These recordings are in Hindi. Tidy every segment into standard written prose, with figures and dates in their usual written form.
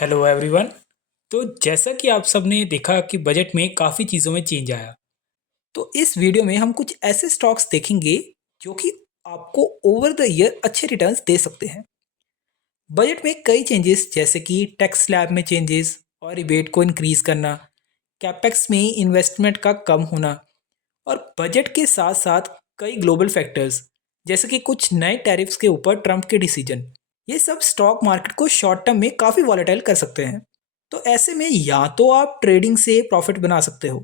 Hello everyone. तो जैसा कि आप सबने देखा कि बजट में काफ़ी चीज़ों में चेंज आया, तो इस वीडियो में हम कुछ ऐसे स्टॉक्स देखेंगे जो कि आपको ओवर द ईयर अच्छे रिटर्न्स दे सकते हैं। बजट में कई चेंजेस जैसे कि टैक्स स्लैब में चेंजेस और रिबेट को इंक्रीज करना, कैपेक्स में इन्वेस्टमेंट का कम होना और बजट के साथ साथ कई ग्लोबल फैक्टर्स जैसे कि कुछ नए टैरिफ्स के ऊपर ट्रंप के डिसीजन, ये सब स्टॉक मार्केट को शॉर्ट टर्म में काफ़ी वॉलेटाइल कर सकते हैं। तो ऐसे में या तो आप ट्रेडिंग से प्रॉफिट बना सकते हो,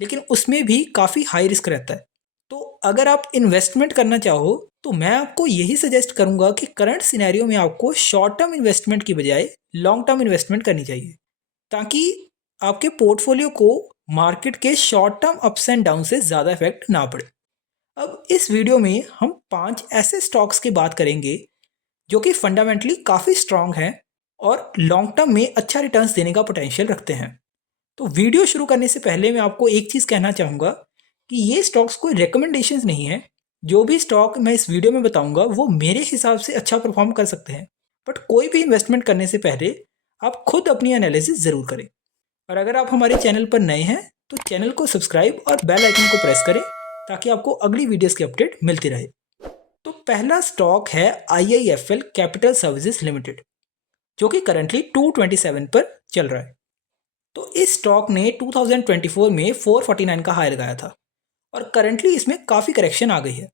लेकिन उसमें भी काफ़ी हाई रिस्क रहता है। तो अगर आप इन्वेस्टमेंट करना चाहो तो मैं आपको यही सजेस्ट करूंगा कि करंट सिनेरियो में आपको शॉर्ट टर्म इन्वेस्टमेंट की बजाय लॉन्ग टर्म इन्वेस्टमेंट करनी चाहिए, ताकि आपके पोर्टफोलियो को मार्केट के short term ups and down से ज़्यादा इफेक्ट ना पड़े। अब इस वीडियो में हम 5 ऐसे स्टॉक्स की बात करेंगे जो कि फंडामेंटली काफ़ी स्ट्रांग हैं और लॉन्ग टर्म में अच्छा रिटर्न्स देने का पोटेंशियल रखते हैं। तो वीडियो शुरू करने से पहले मैं आपको एक चीज़ कहना चाहूँगा कि ये स्टॉक्स कोई रिकमेंडेशंस नहीं है। जो भी स्टॉक मैं इस वीडियो में बताऊँगा वो मेरे हिसाब से अच्छा परफॉर्म कर सकते हैं, बट कोई भी इन्वेस्टमेंट करने से पहले आप खुद अपनी एनालिसिस ज़रूर करें। और अगर आप हमारे चैनल पर नए हैं तो चैनल को सब्सक्राइब और बेल आइकन को प्रेस करें ताकि आपको अगली वीडियोस की अपडेट मिलती रहे। तो पहला स्टॉक है IIFL कैपिटल सर्विसेज लिमिटेड, जो कि करंटली 227 पर चल रहा है। तो इस स्टॉक ने 2024 में 449 का हाई लगाया था और करंटली इसमें काफ़ी करेक्शन आ गई है।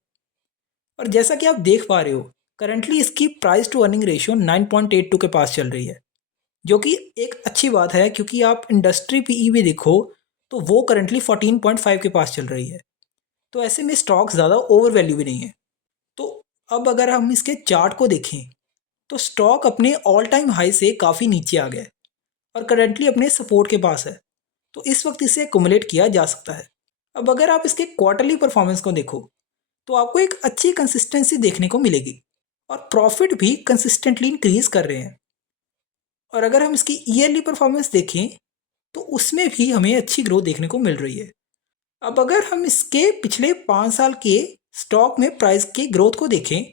और जैसा कि आप देख पा रहे हो, करंटली इसकी प्राइस टू अर्निंग रेशियो 9.82 के पास चल रही है, जो कि एक अच्छी बात है क्योंकि आप इंडस्ट्री पीई भी देखो तो वो करंटली 14.5 के पास चल रही है। तो ऐसे में स्टॉक ज़्यादा ओवर वैल्यू भी नहीं है। तो अब अगर हम इसके चार्ट को देखें तो स्टॉक अपने ऑल टाइम हाई से काफ़ी नीचे आ गया है और करंटली अपने सपोर्ट के पास है। तो इस वक्त इसे एक्युमुलेट किया जा सकता है। अब अगर आप इसके क्वार्टरली परफॉर्मेंस को देखो तो आपको एक अच्छी कंसिस्टेंसी देखने को मिलेगी और प्रॉफिट भी कंसिस्टेंटली इंक्रीज कर रहे हैं। और अगर हम इसकी ईयरली परफॉर्मेंस देखें तो उसमें भी हमें अच्छी ग्रोथ देखने को मिल रही है। अब अगर हम इसके पिछले 5 साल के स्टॉक में प्राइस की ग्रोथ को देखें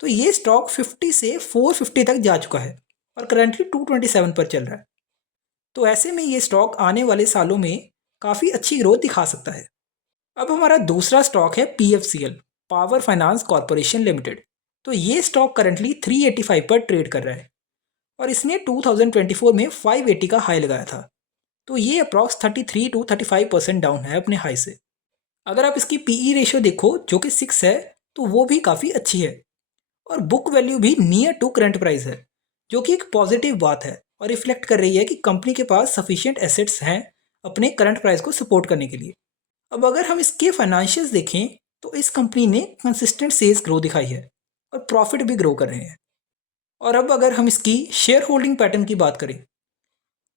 तो ये स्टॉक 50 से 450 तक जा चुका है और करंटली 227 पर चल रहा है। तो ऐसे में ये स्टॉक आने वाले सालों में काफ़ी अच्छी ग्रोथ दिखा सकता है। अब हमारा दूसरा स्टॉक है PFCL, power finance corporation limited. तो ये स्टॉक करंटली 385 पर ट्रेड कर रहा है और इसने 2024 में 580 का हाई लगाया था। तो ये अप्रॉक्स 33 to 35% डाउन है अपने हाई से। अगर आप इसकी PE रेशियो देखो जो कि 6 है, तो वो भी काफ़ी अच्छी है और बुक वैल्यू भी नियर टू करंट प्राइस है, जो कि एक पॉजिटिव बात है और रिफ्लेक्ट कर रही है कि कंपनी के पास सफिशिएंट एसेट्स हैं अपने करंट प्राइस को सपोर्ट करने के लिए। अब अगर हम इसके फाइनेंशियल्स देखें तो इस कंपनी ने कंसिस्टेंट सेल्स ग्रो दिखाई है और प्रॉफिट भी ग्रो कर रहे हैं। और अब अगर हम इसकी शेयर होल्डिंग पैटर्न की बात करें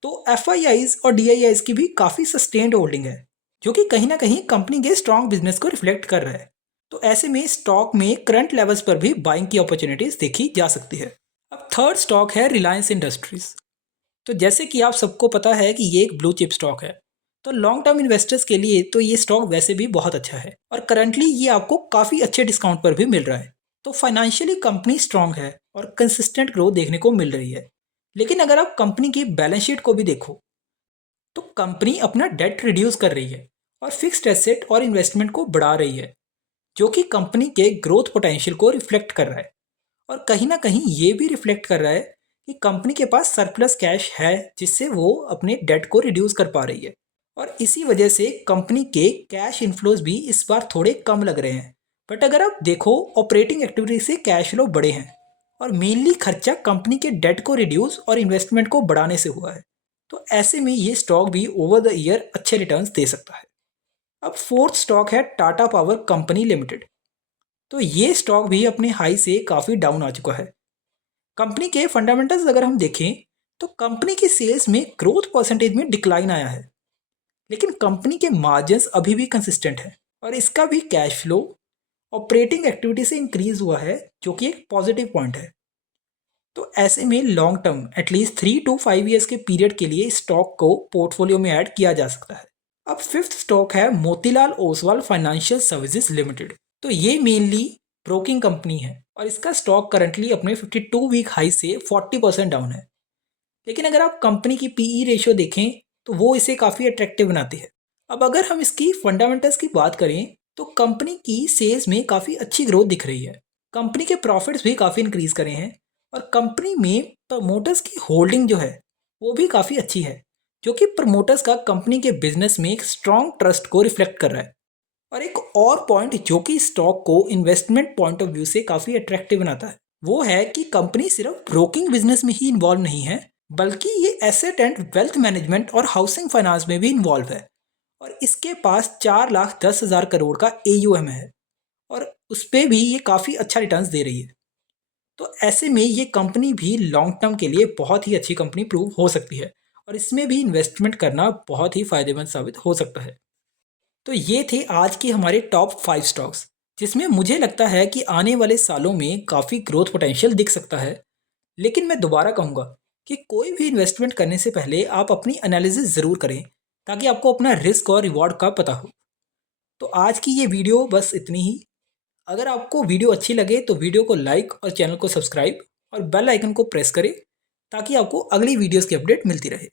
तो FIIs और DIIs की भी काफ़ी सस्टेन्ड होल्डिंग है, जो कि कहीं ना कहीं कंपनी के स्ट्रॉन्ग बिजनेस को रिफ्लेक्ट कर रहा है। तो ऐसे में स्टॉक में करंट लेवल्स पर भी बाइंग की अपॉर्चुनिटीज देखी जा सकती है। अब थर्ड स्टॉक है रिलायंस इंडस्ट्रीज। तो जैसे कि आप सबको पता है कि ये एक ब्लू चिप स्टॉक है, तो लॉन्ग टर्म इन्वेस्टर्स के लिए तो ये स्टॉक वैसे भी बहुत अच्छा है और करंटली ये आपको काफ़ी अच्छे डिस्काउंट पर भी मिल रहा है। तो फाइनेंशियली कंपनी स्ट्रांग है और कंसिस्टेंट ग्रोथ देखने को मिल रही है। लेकिन अगर आप कंपनी की बैलेंस शीट को भी देखो तो कंपनी अपना डेट रिड्यूस कर रही है और फिक्स्ड एसेट और इन्वेस्टमेंट को बढ़ा रही है, जो कि कंपनी के ग्रोथ पोटेंशियल को रिफ्लेक्ट कर रहा है। और कहीं ना कहीं ये भी रिफ्लेक्ट कर रहा है कि कंपनी के पास सरप्लस कैश है जिससे वो अपने डेट को रिड्यूस कर पा रही है। और इसी वजह से कंपनी के कैश इन्फ्लोज भी इस बार थोड़े कम लग रहे हैं। बट अगर आप देखो ऑपरेटिंग एक्टिविटी से कैश फ्लो बढ़े हैं और मेनली खर्चा कंपनी के डेट को रिड्यूस और इन्वेस्टमेंट को बढ़ाने से हुआ है। तो ऐसे में ये स्टॉक भी ओवर द ईयर अच्छे रिटर्न्स दे सकता है। अब फोर्थ स्टॉक है टाटा पावर कंपनी लिमिटेड। तो ये स्टॉक भी अपने हाई से काफ़ी डाउन आ चुका है। कंपनी के फंडामेंटल्स अगर हम देखें तो कंपनी की सेल्स में ग्रोथ परसेंटेज में डिक्लाइन आया है, लेकिन कंपनी के मार्जिन्स अभी भी कंसिस्टेंट है और इसका भी कैश फ्लो ऑपरेटिंग एक्टिविटी से इंक्रीज हुआ है, जो कि एक पॉजिटिव पॉइंट है। तो ऐसे में long term at least 3 to 5 years के पीरियड के लिए स्टॉक को पोर्टफोलियो में ऐड किया जा सकता है। अब फिफ्थ स्टॉक है Motilal Oswal financial services limited. तो ये मेनली ब्रोकिंग कंपनी है और इसका स्टॉक करंटली अपने 52 वीक हाई से 40% डाउन है। लेकिन अगर आप कंपनी की पीई रेशियो देखें तो वो इसे काफ़ी अट्रैक्टिव बनाती है। अब अगर हम इसकी फंडामेंटल्स की बात करें तो कंपनी की सेल्स में काफ़ी अच्छी ग्रोथ दिख रही है। कंपनी के प्रॉफिट्स भी काफ़ी इंक्रीज करे हैं और कंपनी में प्रमोटर्स की होल्डिंग जो है वो भी काफ़ी अच्छी है, जो कि प्रमोटर्स का कंपनी के बिजनेस में एक स्ट्रॉन्ग ट्रस्ट को रिफ्लेक्ट कर रहा है। और एक और पॉइंट जो कि स्टॉक को इन्वेस्टमेंट पॉइंट ऑफ व्यू से काफ़ी अट्रैक्टिव बनाता है वो है कि कंपनी सिर्फ ब्रोकिंग बिजनेस में ही इन्वॉल्व नहीं है, बल्कि ये एसेट एंड वेल्थ मैनेजमेंट और हाउसिंग फाइनेंस में भी इन्वॉल्व है। और इसके पास 4,10,000 करोड़ का एयूएम है और उस पर भी ये काफ़ी अच्छा रिटर्न्स दे रही है। तो ऐसे में ये कंपनी भी लॉन्ग टर्म के लिए बहुत ही अच्छी कंपनी प्रूव हो सकती है और इसमें भी इन्वेस्टमेंट करना बहुत ही फायदेमंद साबित हो सकता है। तो ये थे आज के हमारे टॉप 5 स्टॉक्स, जिसमें मुझे लगता है कि आने वाले सालों में काफ़ी ग्रोथ पोटेंशियल दिख सकता है। लेकिन मैं दोबारा कहूँगा कि कोई भी इन्वेस्टमेंट करने से पहले आप अपनी एनालिसिस ज़रूर करें, ताकि आपको अपना रिस्क और रिवॉर्ड का पता हो। तो आज की ये वीडियो बस इतनी ही। अगर आपको वीडियो अच्छी लगे तो वीडियो को लाइक और चैनल को सब्सक्राइब और बेल आइकन को प्रेस करें, ताकि आपको अगली वीडियोस की अपडेट मिलती रहे।